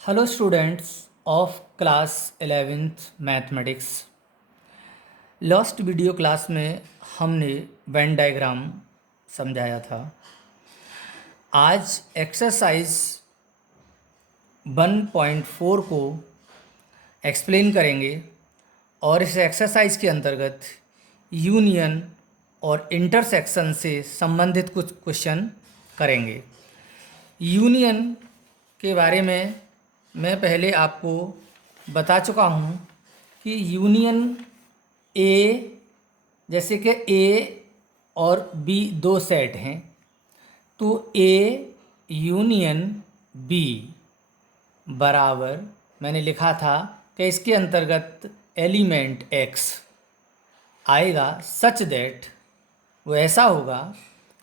Hello students of class 11th mathematics. Last video class में हमने Venn diagram समझाया था। आज एक्सरसाइज 1.4 को एक्सप्लेन करेंगे और इस एक्सरसाइज के अंतर्गत यूनियन और इंटरसेक्शन से संबंधित कुछ क्वेश्चन करेंगे। यूनियन के बारे में मैं पहले आपको बता चुका हूँ कि यूनियन ए, जैसे कि ए और बी दो सेट हैं, तो ए यूनियन बी बराबर मैंने लिखा था कि इसके अंतर्गत एलिमेंट एक्स आएगा सच दैट वो ऐसा होगा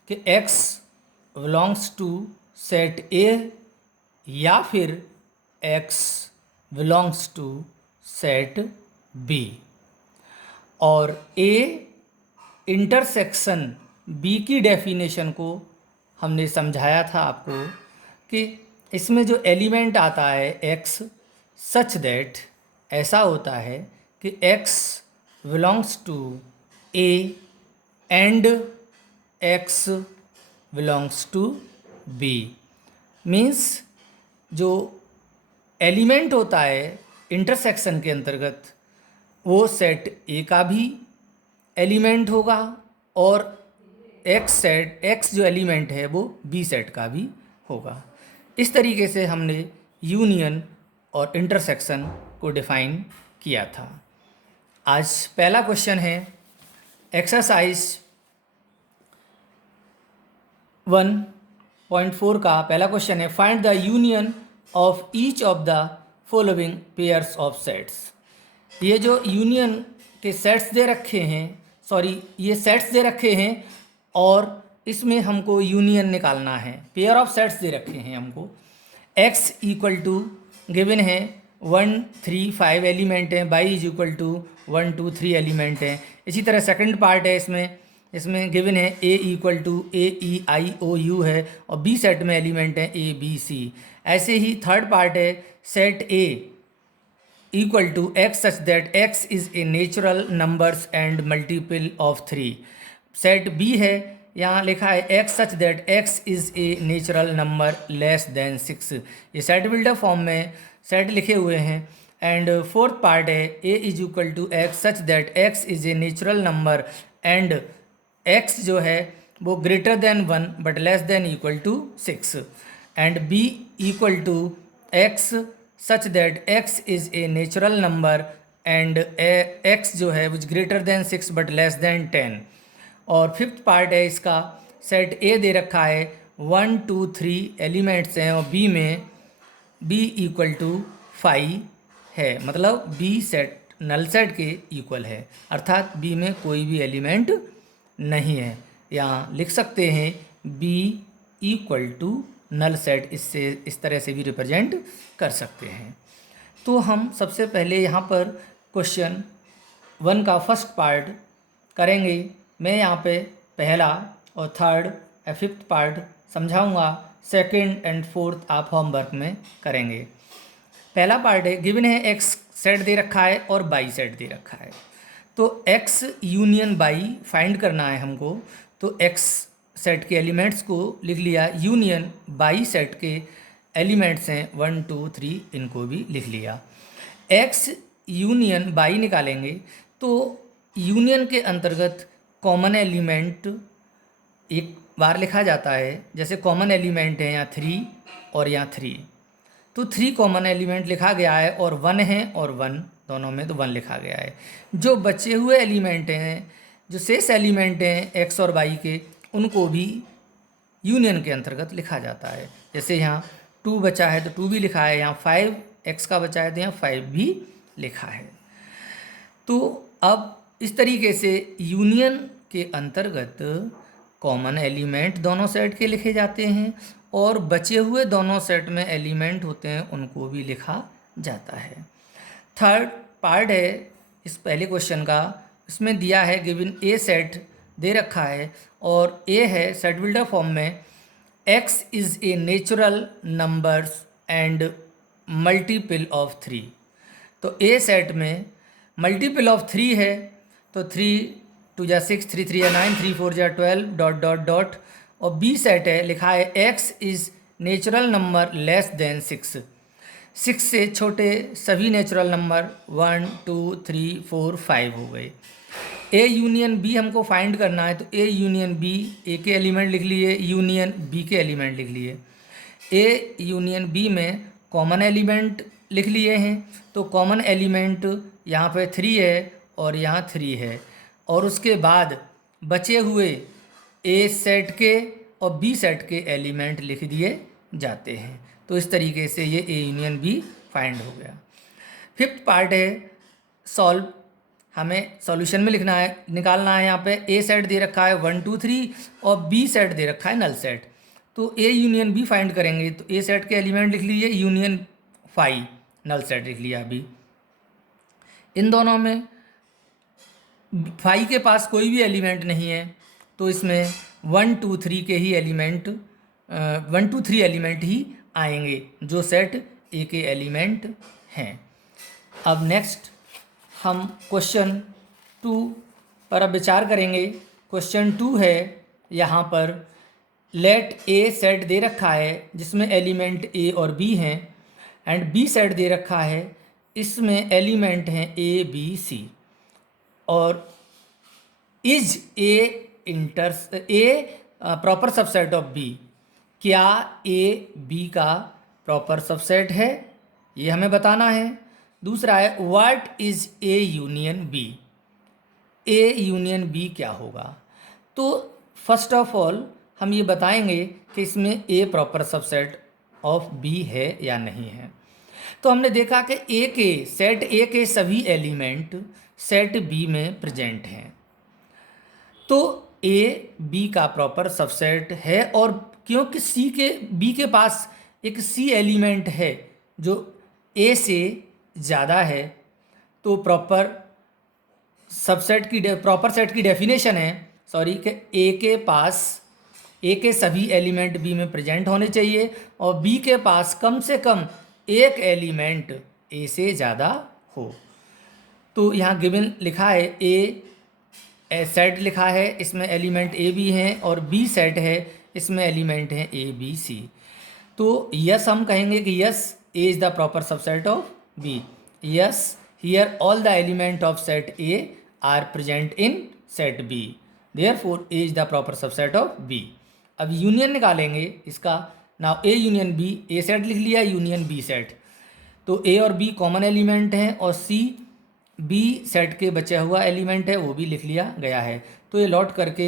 कि x belongs to set A या फिर x belongs to set B और A इंटरसेक्शन B की डेफिनेशन को हमने समझाया था आपको कि इसमें जो एलिमेंट आता है x सच दैट ऐसा होता है कि x belongs to A and x belongs to B। Means जो एलिमेंट होता है इंटरसेक्शन के अंतर्गत वो सेट ए का भी एलिमेंट होगा और एक्स जो एलिमेंट है वो बी सेट का भी होगा। इस तरीके से हमने यूनियन और इंटरसेक्शन को डिफाइन किया था। आज पहला क्वेश्चन है एक्सरसाइज 1.4 का पहला क्वेश्चन है find the union of each of the following pairs of sets. ये जो यूनियन के सेट्स दे रखे हैं, ये सेट्स दे रखे हैं और इसमें हमको यूनियन निकालना है। पेयर ऑफ सेट्स दे रखे हैं हमको। x इक्वल टू गिवन है 1 3 5 एलिमेंट हैं, y is equal to 1 2 3 element हैं। इसी तरह सेकंड पार्ट है, इसमें गिवन है a equal to A E I O U है और b सेट में एलिमेंट हैं a b c। ऐसे ही थर्ड पार्ट है set a equal to x such that x is a natural numbers and multiple of 3। Set b है, यहाँ लिखा है x such that x is a natural number less than 6। ये set builder form में set लिखे हुए हैं। And fourth part है a is equal to x such that x is a natural number and x जो है वो greater than 1 but less than equal to 6 and b equal to x such that x is a natural number and x जो है which greater than 6 but less than 10। और fifth part है इसका, set a दे रखा है 1 2 3 elements हैं और b में b इक्वल टू 5 है, मतलब b सेट नल सेट के इक्वल है, अर्थात b में कोई भी एलिमेंट नहीं है। यहाँ लिख सकते हैं b equal to null set, इससे इस तरह से भी रिप्रेजेंट कर सकते हैं। तो हम सबसे पहले यहाँ पर क्वेश्चन 1 का फर्स्ट पार्ट करेंगे। मैं यहाँ पे पहला और थर्ड या फिफ्थ पार्ट समझाऊंगा, सेकंड एंड फोर्थ आप होमवर्क में करेंगे। पहला पार्ट है गिवन है x सेट दे रखा है और y सेट दे रखा है, तो x यूनियन y फाइंड करना है हमको। तो x सेट के एलिमेंट्स को लिख लिया, यूनियन y सेट के एलिमेंट्स हैं 1 2 3, इनको भी लिख लिया। x यूनियन y निकालेंगे तो यूनियन के अंतर्गत कॉमन एलिमेंट एक बार लिखा जाता है, जैसे कॉमन एलिमेंट है यहाँ 3 और यहाँ 3, तो 3 कॉमन एलिमेंट लिखा गया है और 1 है और 1 दोनों में, तो 1 लिखा गया है। जो बचे हुए एलिमेंट हैं, जो शेष एलिमेंट हैं x और y के, उनको भी यूनियन के अंतर्गत लिखा जाता है। जैसे यहाँ 2 बचा है तो 2 भी लिखा है, यहाँ 5 x का बचा है तो यहाँ 5 भी लिखा है। तो अब इस तरीके से यूनियन के अंतर्गत कॉमन एलिमेंट दोनों सेट के लिखे जाते हैं और बचे हुए दोनों सेट में एलिमेंट होते हैं उनको भी लिखा जाता है। थर्ड पार्ट है इस पहले क्वेश्चन का, इसमें दिया है गिवन ए सेट दे रखा है और ए है सेट बिल्डर फॉर्म में x is a natural numbers and multiple of 3। तो ए सेट में मल्टीपल ऑफ 3 है, तो 3 2 जा 6, 3 3 जा 9, 3 4 जा 12 डॉट डॉट डॉट। और बी सेट है, लिखा है x is natural number less than 6। 6 से छोटे सभी नेचुरल नंबर 1 2 3 4 5 हो गए। ए यूनियन बी हमको फाइंड करना है, तो ए यूनियन बी, ए के एलिमेंट लिख लिए, यूनियन बी के एलिमेंट लिख लिए। ए यूनियन बी में कॉमन एलिमेंट लिख लिए हैं, तो कॉमन एलिमेंट यहाँ पे 3 है और यहाँ 3 है। और उसके बाद बचे हुए ए सेट के और बी सेट के एलिमेंट लिख दिए जाते हैं। तो इस तरीके से ये ए यूनियन बी फाइंड हो गया। फिफ्थ पार्ट है सॉल्व। हमें सॉल्यूशन में लिखना है, निकालना है। यहाँ पे ए सेट दे रखा है 1 2 3 और बी सेट दे रखा है नल सेट। तो ए यूनियन बी फाइंड करेंगे, तो ए सेट के एलिमेंट लिख लीजिए, यूनियन 5 नल सेट लिख लिया। अभी इन दोनों में 5 के पास कोई भी एलिमेंट नहीं है, तो इसमें 1 2 3 के ही एलिमेंट 1 2 3 एलिमेंट ही आएंगे, जो सेट ए के एलिमेंट हैं। अब नेक्स्ट हम क्वेश्चन 2 पर अब विचार करेंगे। क्वेश्चन 2 है, यहाँ पर लेट ए सेट दे रखा है जिसमें एलिमेंट ए और बी हैं, एंड बी सेट दे रखा है, इसमें एलिमेंट हैं ए बी सी। और is A proper subset of B, क्या ए बी का प्रॉपर सबसेट है, ये हमें बताना है। दूसरा है what is A union B, A union B क्या होगा। तो फर्स्ट ऑफ ऑल हम ये बताएंगे कि इसमें ए प्रॉपर सबसेट ऑफ बी है या नहीं है। तो हमने देखा कि ए के सेट ए के सभी एलिमेंट सेट बी में प्रेजेंट हैं, तो ए बी का प्रॉपर सबसेट है। और क्योंकि सी के बी के पास एक सी एलिमेंट है जो ए से ज़्यादा है, तो प्रॉपर सबसेट की प्रॉपर सेट की डेफिनेशन है कि ए के पास ए के सभी एलिमेंट बी में प्रेजेंट होने चाहिए और बी के पास कम से कम एक एलिमेंट ए से ज़्यादा हो। तो यहाँ गिवन लिखा है ए सेट लिखा है, इसमें एलिमेंट ए बी हैं, और बी सेट है, इसमें एलिमेंट हैं ए बी सी। तो यस हम कहेंगे कि yes A is the proper subset of B. Yes here all the element of set A are present in set B, therefore A is the proper subset of B. अब union निकालेंगे इसका। Now A union B, A set लिख लिया, union B set. तो ए और B common element हैं और C B set के बचा हुआ एलिमेंट है, वो भी लिख लिया गया है। तो ये लौट करके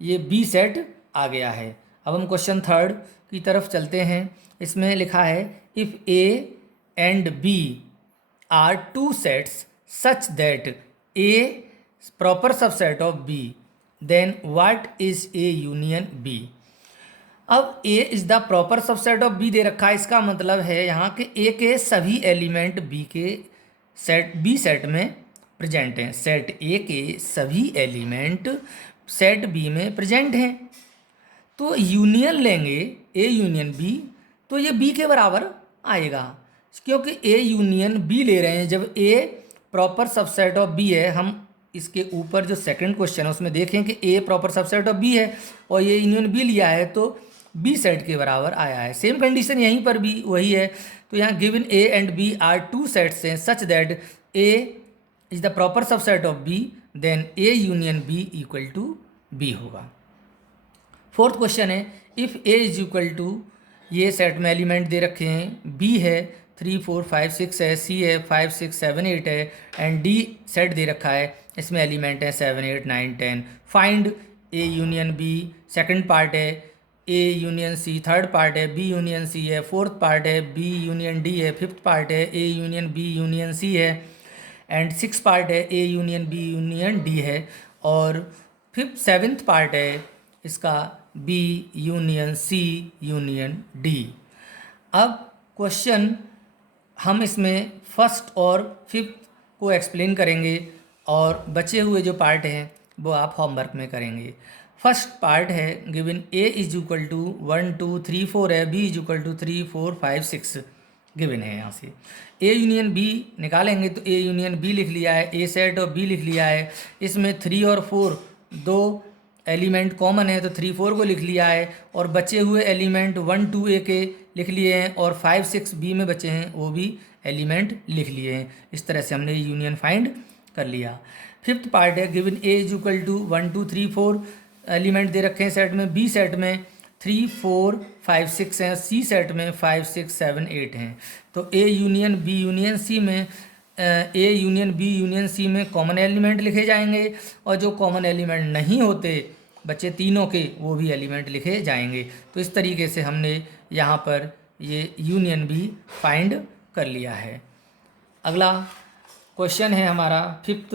ये बी सेट आ गया है। अब हम क्वेश्चन 3 की तरफ चलते हैं। इसमें लिखा है if A and B are two sets such that A proper subset of B, then what is A union B. अब A is the proper subset of B दे रखा है, इसका मतलब है यहाँ के ए के सभी एलिमेंट बी के सेट बी सेट में प्रेजेंट हैं। सेट ए के सभी एलिमेंट सेट बी में प्रेजेंट हैं। तो यूनियन लेंगे ए यूनियन बी, तो ये बी के बराबर आएगा, क्योंकि ए यूनियन बी ले रहे हैं। जब ए प्रॉपर सबसेट ऑफ बी है, हम इसके ऊपर जो सेकंड क्वेश्चन है उसमें देखें कि ए प्रॉपर सबसेट ऑफ बी है और ये यूनियन बी लिया है, तो बी सेट के बराबर आया है। सेम कंडीशन यहीं पर भी वही है। तो यहाँ given A and B are two sets हैं such that A is the proper subset of B, then A union B equal to B होगा। फोर्थ क्वेश्चन है if A is equal to, ये सेट में element दे रखे हैं, B है 3 4 5 6 है, सी है 5 6 7 8 है, एंड डी सेट दे रखा है, इसमें एलिमेंट है 7 8 9 10। Find A union B, second part है A union C, third part है बी यूनियन सी है, फोर्थ पार्ट है बी यूनियन डी है, फिफ्थ पार्ट है A union B union C है, एंड सिक्स पार्ट है A union B union D है, और फिफ्थ सेवन्थ पार्ट है इसका B union C union D. अब क्वेश्चन हम इसमें फर्स्ट और फिफ्थ को एक्सप्लेन करेंगे और बचे हुए जो पार्ट हैं वो आप होमवर्क में करेंगे। फर्स्ट पार्ट है given A is equal to 1 2 3 4 है, B is equal to 3 4 5 6, given है यहाँ से। ए यूनियन बी निकालेंगे तो ए यूनियन बी लिख लिया है, ए सेट और बी लिख लिया है। इसमें 3 और 4 दो एलिमेंट कॉमन है तो 3 4 को लिख लिया है, और बचे हुए एलिमेंट 1 2 ए के लिख लिए हैं, और 5 6 बी में बचे हैं वो भी एलिमेंट लिख लिए हैं। इस तरह से हमने यूनियन फाइंड कर लिया। फिफ्थ पार्ट है, given A is equal to 1 2 3 4 element दे रखे हैं सेट में, बी सेट में 3 4 5 6 हैं, सी सेट में 5 6 7 8 हैं। तो A union B union C में A union B union C में कॉमन एलिमेंट लिखे जाएंगे, और जो कॉमन एलिमेंट नहीं होते बच्चे तीनों के वो भी एलिमेंट लिखे जाएंगे। तो इस तरीके से हमने यहाँ पर ये यूनियन भी फाइंड कर लिया है। अगला क्वेश्चन है हमारा फिफ्थ।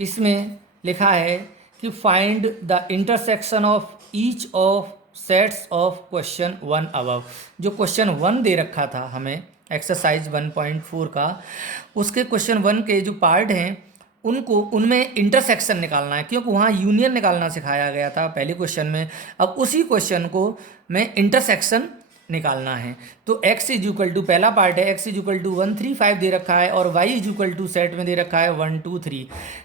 इसमें लिखा है कि find the intersection of each of sets of question 1 above. जो क्वेश्चन 1 दे रखा था हमें एक्सरसाइज 1.4 का, उसके क्वेश्चन 1 के जो पार्ट हैं उनको उनमें इंटरसेक्शन निकालना है, क्योंकि वहाँ यूनियन निकालना सिखाया गया था पहले क्वेश्चन में। अब उसी क्वेश्चन को में इंटरसेक्शन निकालना है। तो x इज इक्वल टू, पहला पार्ट है x इज इक्वल टू 1 3 5 दे रखा है, और y is equal to set में दे रखा है 1 2 3।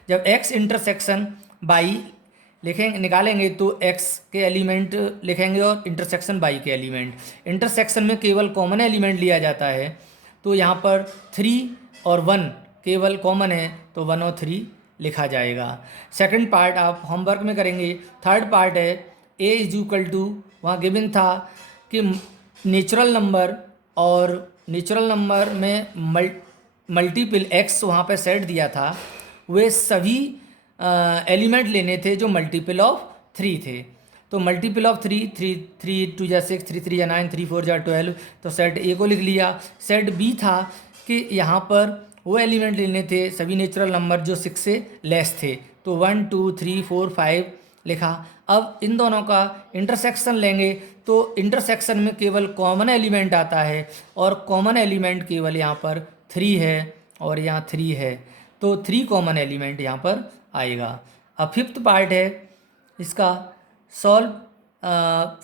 जब x इंटरसेक्शन y लिखेंगे निकालेंगे तो x के एलिमेंट लिखेंगे और इंटरसेक्शन y के एलिमेंट। इंटरसेक्शन में केवल कॉमन एलिमेंट लिया जाता है, तो यहाँ पर 3 और 1 केवल कॉमन है तो 1 और 3 लिखा जाएगा। सेकंड पार्ट आप होमवर्क में करेंगे। थर्ड पार्ट है a इज इक्वल टू, वहाँ गिवन था कि नेचुरल नंबर, और नेचुरल नंबर में मल्टीपल x वहाँ पे सेट दिया था, वे सभी एलिमेंट लेने थे जो मल्टीपल ऑफ 3 थे। तो मल्टीपल ऑफ 3 3 3 2 जा 6 3 3 जा 9 3 4 जा 12, तो सेट ए को लिख लिया। सेट बी था कि यहाँ पर वो एलिमेंट लेने थे सभी नेचुरल नंबर जो 6 से लेस थे, तो 1 2 3 4 5 लिखा। अब इन दोनों का इंटरसेक्शन लेंगे तो इंटरसेक्शन में केवल कॉमन एलिमेंट आता है, और कॉमन एलिमेंट केवल यहाँ पर 3 है और यहाँ 3 है, तो 3 कॉमन एलिमेंट यहाँ पर आएगा। अब फिफ्थ पार्ट है इसका सॉल्व।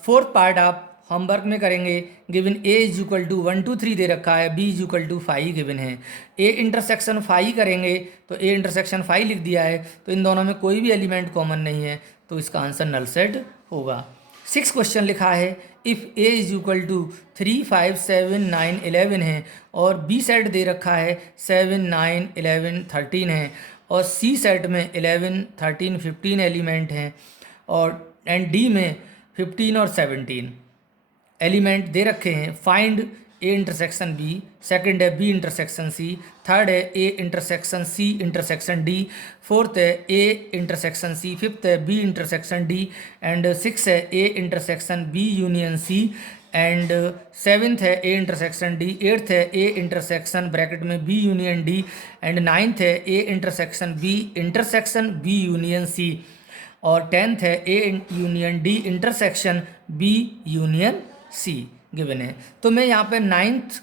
फोर्थ पार्ट आप होमवर्क में करेंगे। Given A is equal to 1 2 3 दे रखा है, B is equal to 5 given है। ए इंटरसेक्शन 5 करेंगे तो ए इंटरसेक्शन 5 लिख दिया है, तो इन दोनों में कोई भी एलिमेंट कॉमन नहीं है, तो इसका आंसर नल सेट होगा। 6 क्वेश्चन लिखा है, if A is equal to 3 5 7 9 11 है, और बी सेट दे रखा है 7 9 11 13 है, और सी सेट में 11 13 15 एलिमेंट हैं, और एंड डी में 15 और 17 एलिमेंट दे रखे हैं। Find A intersection B, second है बी इंटरसेक्शन सी, थर्ड है A intersection C intersection D, fourth है ए इंटरसेक्शन सी, फिफ्थ है B intersection D, and six है A intersection B union C, and seventh है A intersection D, eighth है A intersection bracket में B union D, and ninth है A intersection B union C, और 10th है A union D intersection B union C given है। तो मैं यहाँ पे 9th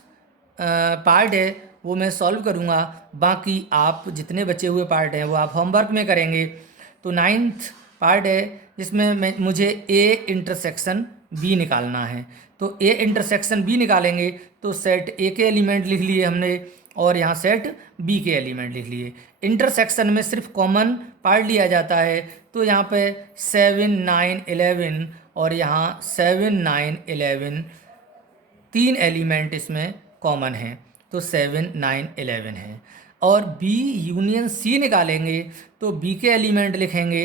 पार्ट है वो मैं सॉल्व करूँगा, बाकी आप जितने बचे हुए पार्ट हैं वो आप होमवर्क में करेंगे। तो 9th पार्ट है जिसमें मुझे ए इंटरसेक्शन बी निकालना है। तो ए इंटरसेक्शन बी निकालेंगे तो सेट ए के एलिमेंट लिख लिए हमने, और यहाँ सेट बी के एलिमेंट लिख लिए। इंटरसेक्शन में सिर्फ कॉमन पार्ट लिया जाता है, तो यहाँ पे 7 9 11 और यहाँ 7 9 11 3 एलिमेंट इसमें कॉमन हैं, तो 7 9 11 है। और बी यूनियन सी निकालेंगे तो बी के एलिमेंट लिखेंगे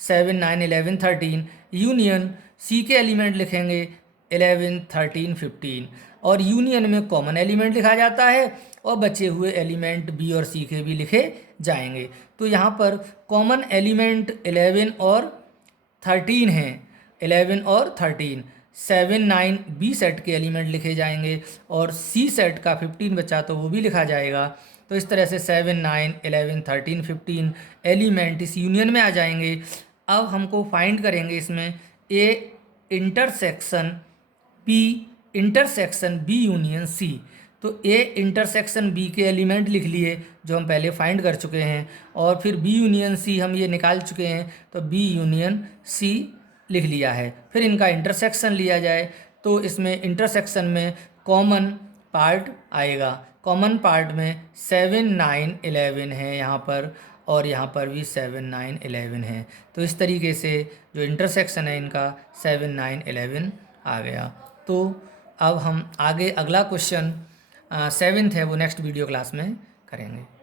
7 9 11 13, यूनियन सी के एलिमेंट लिखेंगे 11 13 15, और यूनियन में कॉमन एलिमेंट लिखा जाता है और बचे हुए एलिमेंट बी और सी के भी लिखे जाएंगे। तो यहाँ पर कॉमन एलिमेंट 11 और 13 हैं, 11 और 13, 7 9 बी सेट के एलिमेंट लिखे जाएंगे, और सी सेट का 15 बचा तो वो भी लिखा जाएगा। तो इस तरह से 7 9 11 13 15 एलिमेंट इस यूनियन में आ जाएंगे। अब हमको फाइंड करेंगे इसमें A intersection B union C. तो ए इंटरसेक्शन बी के एलिमेंट लिख लिए जो हम पहले फाइंड कर चुके हैं, और फिर बी यूनियन सी हम ये निकाल चुके हैं, तो बी यूनियन सी लिख लिया है। फिर इनका इंटरसेक्शन लिया जाए तो इसमें इंटरसेक्शन में कॉमन पार्ट आएगा। कॉमन पार्ट में 7 9 11 है यहाँ पर, और यहाँ पर भी 7 9 11 है। तो इस तरीके से जो इंटरसेक्शन है इनका 7 9 11 आ गया। तो अब हम आगे अगला क्वेश्चन 7th है वो नेक्स्ट वीडियो क्लास में करेंगे।